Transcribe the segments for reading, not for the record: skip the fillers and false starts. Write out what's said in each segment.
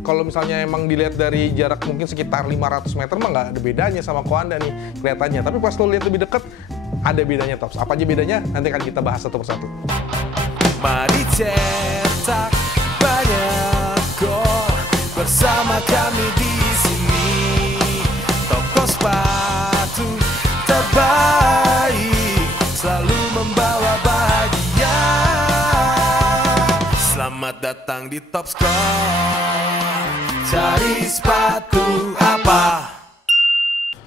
Kalau misalnya emang dilihat dari jarak mungkin sekitar 500 meter mah nggak ada bedanya sama Coanda nih kelihatannya. Tapi pas lo lihat lebih deket, ada bedanya Tops. Apa aja bedanya? Nanti akan kita bahas satu persatu. Mari cetak banyak gol bersama kami di sini. Toko sepatu terbaik selalu membawa bahagia. Selamat datang di Top Score. Cari sepatu apa?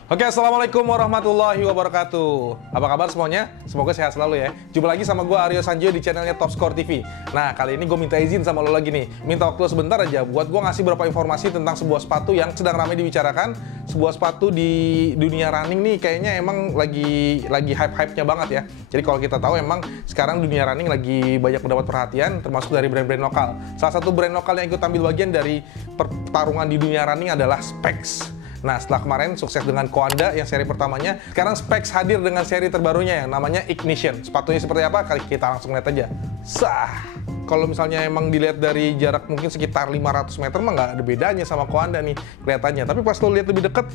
Oke, assalamualaikum warahmatullahi wabarakatuh. Apa kabar semuanya? Semoga sehat selalu ya. Jumpa lagi sama gue Aryo Sanjo di channelnya Top Score TV. Nah, kali ini gue minta izin sama lo lagi nih. Minta waktu lo sebentar aja buat gue ngasih beberapa informasi tentang sebuah sepatu yang sedang ramai dibicarakan. Sebuah sepatu di dunia running nih kayaknya emang lagi hype-hype-nya banget ya. Jadi kalau kita tahu emang sekarang dunia running lagi banyak mendapat perhatian termasuk dari brand-brand lokal. Salah satu brand lokal yang ikut ambil bagian dari pertarungan di dunia running adalah Specs. Nah, setelah kemarin sukses dengan Coanda yang seri pertamanya, sekarang Specs hadir dengan seri terbarunya yang namanya Ignition. Sepatunya seperti apa? Kali kita langsung lihat aja. Sah! Kalau misalnya emang dilihat dari jarak mungkin sekitar 500 meter mah nggak ada bedanya sama Coanda nih kelihatannya. Tapi pas lo lihat lebih deket,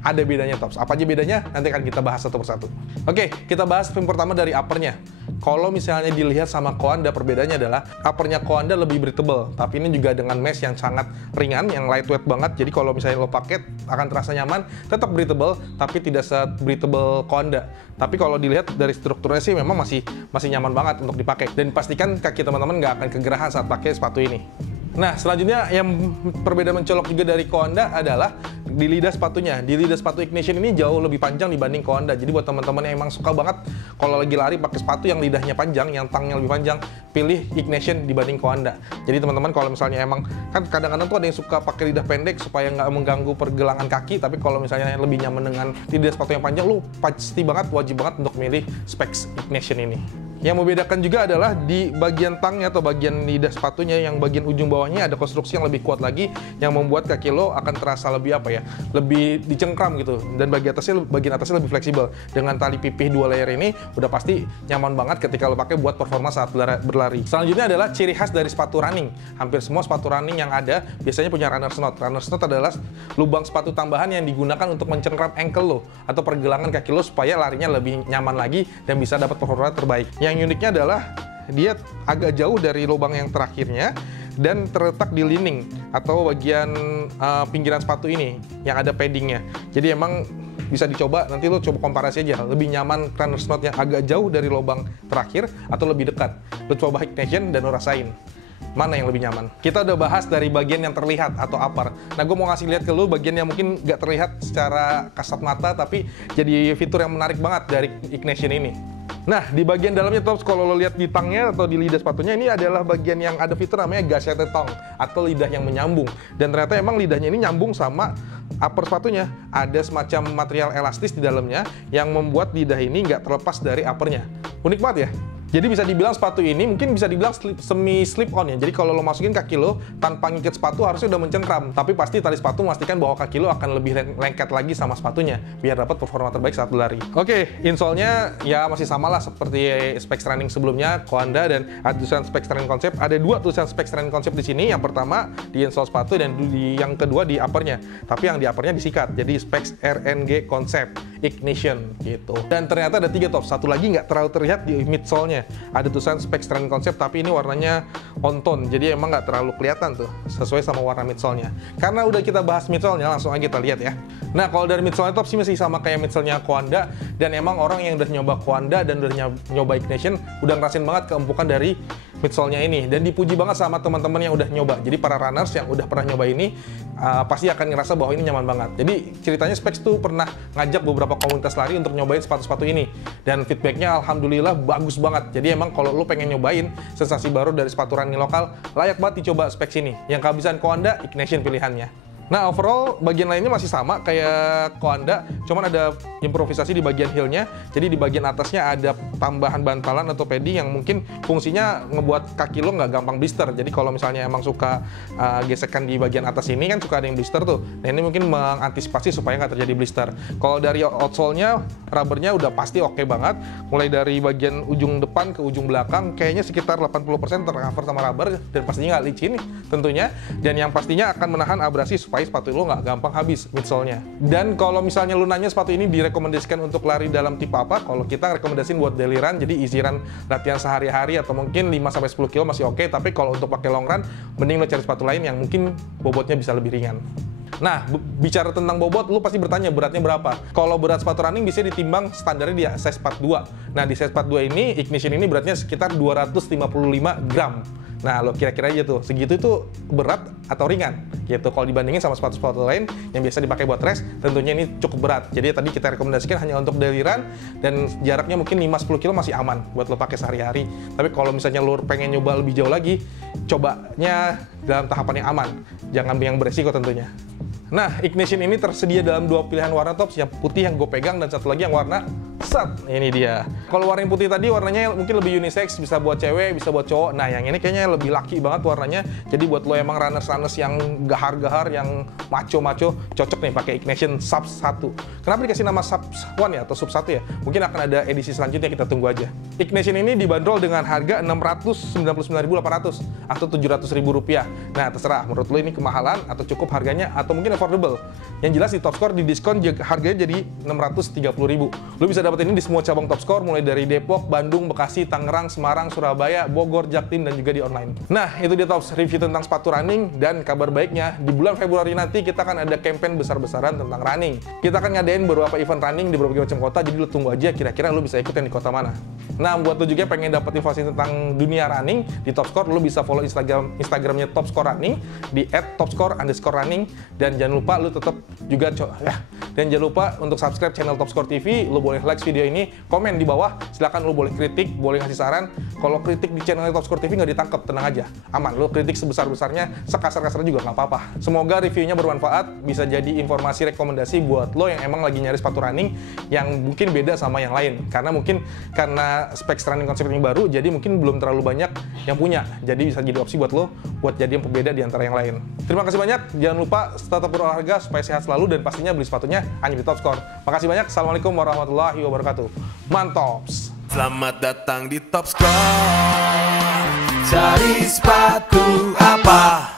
ada bedanya Tops. Apa aja bedanya? Nanti akan kita bahas satu persatu. Oke, kita bahas yang pertama dari uppernya. Kalau misalnya dilihat sama Coanda, perbedaannya adalah uppernya Coanda lebih breathable, tapi ini juga dengan mesh yang sangat ringan, yang lightweight banget. Jadi kalau misalnya lo pakai akan terasa nyaman, tetap breathable, tapi tidak se-breathable Coanda. Tapi kalau dilihat dari strukturnya sih memang masih nyaman banget untuk dipakai. Dan pastikan kaki teman-teman nggak akan kegerahan saat pakai sepatu ini. Nah, selanjutnya yang perbedaan mencolok juga dari Coanda adalah di lidah sepatunya. Di lidah sepatu Ignition ini jauh lebih panjang dibanding Coanda. Jadi buat teman-teman yang emang suka banget kalau lagi lari pakai sepatu yang lidahnya panjang, yang tangnya lebih panjang, pilih Ignition dibanding Coanda. Jadi teman-teman kalau misalnya emang kan kadang-kadang tuh ada yang suka pakai lidah pendek supaya nggak mengganggu pergelangan kaki. Tapi kalau misalnya lebih nyaman dengan lidah sepatu yang panjang, lu pasti banget wajib banget untuk milih Specs Ignition ini. Yang membedakan juga adalah di bagian tangnya atau bagian lidah sepatunya yang bagian ujung bawahnya ada konstruksi yang lebih kuat lagi yang membuat kaki lo akan terasa lebih apa ya, lebih dicengkram gitu, dan bagian atasnya lebih fleksibel. Dengan tali pipih 2 layer ini udah pasti nyaman banget ketika lo pakai buat performa saat berlari. Selanjutnya adalah ciri khas dari sepatu running. Hampir semua sepatu running yang ada biasanya punya runner's knot. Runner's knot adalah lubang sepatu tambahan yang digunakan untuk mencengkram ankle lo atau pergelangan kaki lo supaya larinya lebih nyaman lagi dan bisa dapat performa terbaik. Yang uniknya adalah dia agak jauh dari lubang yang terakhirnya dan terletak di lining atau bagian pinggiran sepatu ini yang ada paddingnya. Jadi emang bisa dicoba, nanti lo coba komparasi aja, lebih nyaman runner's knot yang agak jauh dari lubang terakhir atau lebih dekat. Lo coba Ignition dan lo rasain mana yang lebih nyaman. Kita udah bahas dari bagian yang terlihat atau upper. Nah, gue mau ngasih lihat ke lo bagian yang mungkin nggak terlihat secara kasat mata, tapi jadi fitur yang menarik banget dari Ignition ini. Nah, di bagian dalamnya Tops, kalau lo lihat di tangnya atau di lidah sepatunya, ini adalah bagian yang ada fitur namanya gusseted tongue atau lidah yang menyambung. Dan ternyata emang lidahnya ini nyambung sama upper sepatunya. Ada semacam material elastis di dalamnya yang membuat lidah ini nggak terlepas dari uppernya. Unik banget ya? Jadi bisa dibilang sepatu ini mungkin bisa dibilang semi slip on ya. Jadi kalau lo masukin kaki lo tanpa ngikat sepatu harusnya udah mencengkram. Tapi pasti tali sepatu memastikan bahwa kaki lo akan lebih lengket lagi sama sepatunya biar dapat performa terbaik saat berlari. Oke, insole-nya ya masih sama lah seperti Specs Running sebelumnya, Coanda, dan ada tulisan Specs Running Concept. Ada 2 tulisan Specs Running Concept di sini. Yang pertama di insole sepatu dan yang kedua di uppernya. Tapi yang di uppernya disikat. Jadi Specs RNG Concept Ignition gitu. Dan ternyata ada 3 Tops. Satu lagi nggak terlalu terlihat di midsole-nya. Ada tulisan Specs Running Concept, tapi ini warnanya on tone, jadi emang nggak terlalu kelihatan tuh, sesuai sama warna midsole-nya. Karena udah kita bahas midsole-nya, langsung aja kita lihat ya. Nah, kalau dari midsole-nya Top sih masih sama kayak midsole-nya Coanda, dan emang orang yang udah nyoba Coanda dan udah nyoba Ignition udah ngerasain banget keempukan dari midsole-nya ini, dan dipuji banget sama teman-teman yang udah nyoba. Jadi para runners yang udah pernah nyoba ini pasti akan ngerasa bahwa ini nyaman banget. Jadi ceritanya Specs tuh pernah ngajak beberapa komunitas lari untuk nyobain sepatu-sepatu ini, dan feedbacknya alhamdulillah bagus banget. Jadi emang kalau lo pengen nyobain sensasi baru dari sepatu running lokal, layak banget dicoba Specs ini. Yang kehabisan Coanda, Ignition pilihannya. Nah, overall bagian lainnya masih sama kayak Coanda, cuman ada improvisasi di bagian heel-nya. Jadi di bagian atasnya ada tambahan bantalan atau padding yang mungkin fungsinya ngebuat kaki lo nggak gampang blister. Jadi kalau misalnya emang suka gesekan di bagian atas ini kan suka ada yang blister tuh. Nah, ini mungkin mengantisipasi supaya nggak terjadi blister. Kalau dari outsole-nya, rubbernya udah pasti oke banget. Mulai dari bagian ujung depan ke ujung belakang, kayaknya sekitar 80% tercover sama rubber dan pastinya nggak licin tentunya. Dan yang pastinya akan menahan abrasi supaya sepatu lo nggak gampang habis midsole-nya. Dan kalau misalnya lu nanya sepatu ini direkomendasikan untuk lari dalam tipe apa, kalau kita rekomendasiin buat daily run, jadi easy run latihan sehari-hari atau mungkin 5-10 kilo masih oke, tapi kalau untuk pakai long run, mending lo cari sepatu lain yang mungkin bobotnya bisa lebih ringan. Nah, bicara tentang bobot, lu pasti bertanya beratnya berapa. Kalau berat sepatu running bisa ditimbang standarnya di size 42. Nah, di size 42 ini, Ignition ini beratnya sekitar 255 gram. Nah, lo kira-kira aja tuh, segitu itu berat atau ringan gitu. Kalau dibandingin sama sepatu-sepatu lain yang biasa dipakai buat race, tentunya ini cukup berat. Jadi tadi kita rekomendasikan hanya untuk daily run dan jaraknya mungkin 5-10 kilo masih aman buat lo pakai sehari-hari. Tapi kalau misalnya lo pengen nyoba lebih jauh lagi, cobanya dalam tahapan yang aman, jangan yang beresiko tentunya. Nah, Ignition ini tersedia dalam dua pilihan warna tops, yang putih yang gue pegang dan satu lagi yang warna set. Ini dia. Kalau warna yang putih tadi warnanya mungkin lebih unisex, bisa buat cewek, bisa buat cowok. Nah, yang ini kayaknya lebih laki banget warnanya. Jadi buat lo emang runners-runners yang gahar-gahar, yang maco-maco, cocok nih pakai Ignition Sub 1. Kenapa dikasih nama Sub 1 ya atau Sub 1 ya? Mungkin akan ada edisi selanjutnya, kita tunggu aja. Ignition ini dibanderol dengan harga 699.800 atau 700.000 rupiah. Nah, terserah menurut lo ini kemahalan atau cukup harganya atau mungkin affordable. Yang jelas di Topscore di diskon harganya jadi 630.000. Lo bisa dapat ini di semua cabang Topscore mulai dari Depok, Bandung, Bekasi, Tangerang, Semarang, Surabaya, Bogor, Jaktim dan juga di online. Nah, itu dia Tops review tentang sepatu running, dan kabar baiknya di bulan Februari nanti kita akan ada campaign besar-besaran tentang running. Kita akan ngadain beberapa event running di berbagai macam kota, jadi lo tunggu aja kira-kira lo bisa ikut yang di kota mana. Nah, buat lo juga pengen dapat informasi tentang dunia running di Topscore, lo bisa follow Instagramnya Topscore Running di @topscore_running, dan jangan lupa lo tetap juga dan jangan lupa untuk subscribe channel Topscore TV. Lo boleh like video ini, komen di bawah, silakan lo boleh kritik, boleh ngasih saran. Kalau kritik di channel Topscore TV nggak ditangkap, tenang aja, aman. Lo kritik sebesar-besarnya, sekasar-kasarnya juga nggak apa-apa. Semoga reviewnya bermanfaat, bisa jadi informasi rekomendasi buat lo yang emang lagi nyari sepatu running yang mungkin beda sama yang lain. Karena spek running konsep ini baru, jadi mungkin belum terlalu banyak yang punya. Jadi bisa jadi opsi buat lo, buat jadi yang pembeda di antara yang lain. Terima kasih banyak, jangan lupa tetap berolahraga supaya sehat selalu, dan pastinya beli sepatunya hanya di Topscore. Makasih banyak, assalamualaikum warahmatullahi wabarakatuh. Mantops! Selamat datang di Topscore. Cari sepatu apa?